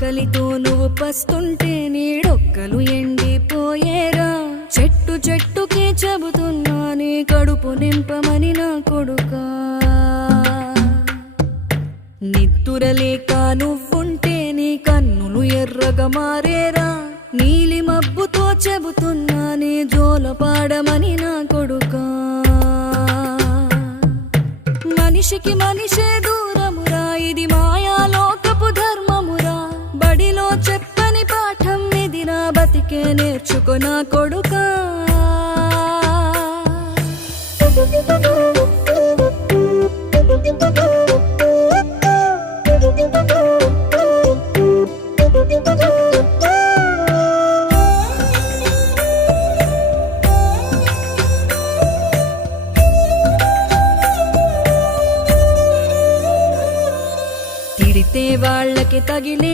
ఆకలితో నువ్వు పస్తుంటే నీడొక్కలు ఎండిపోయేరా. చెట్టు చెట్టుకే చెబుతున్నా నీ కడుపు నింపమని నా కొడుకా. నిద్దురలేక నువ్వుంటే నీ కన్నులు ఎర్రగా మారేరా. నీలి మబ్బుతో చెబుతున్నా నీ జోలపాడమని నా కొడుకా. మనిషికి మనిషే దూరమురా, ఇది మాయాలోకపు ధర్మమురా. బడిలో చెప్పని పాఠం ఇది, నా బతికే నేర్చుకో నా కొడుకా. తిడితే వాళ్ళకి తగిలే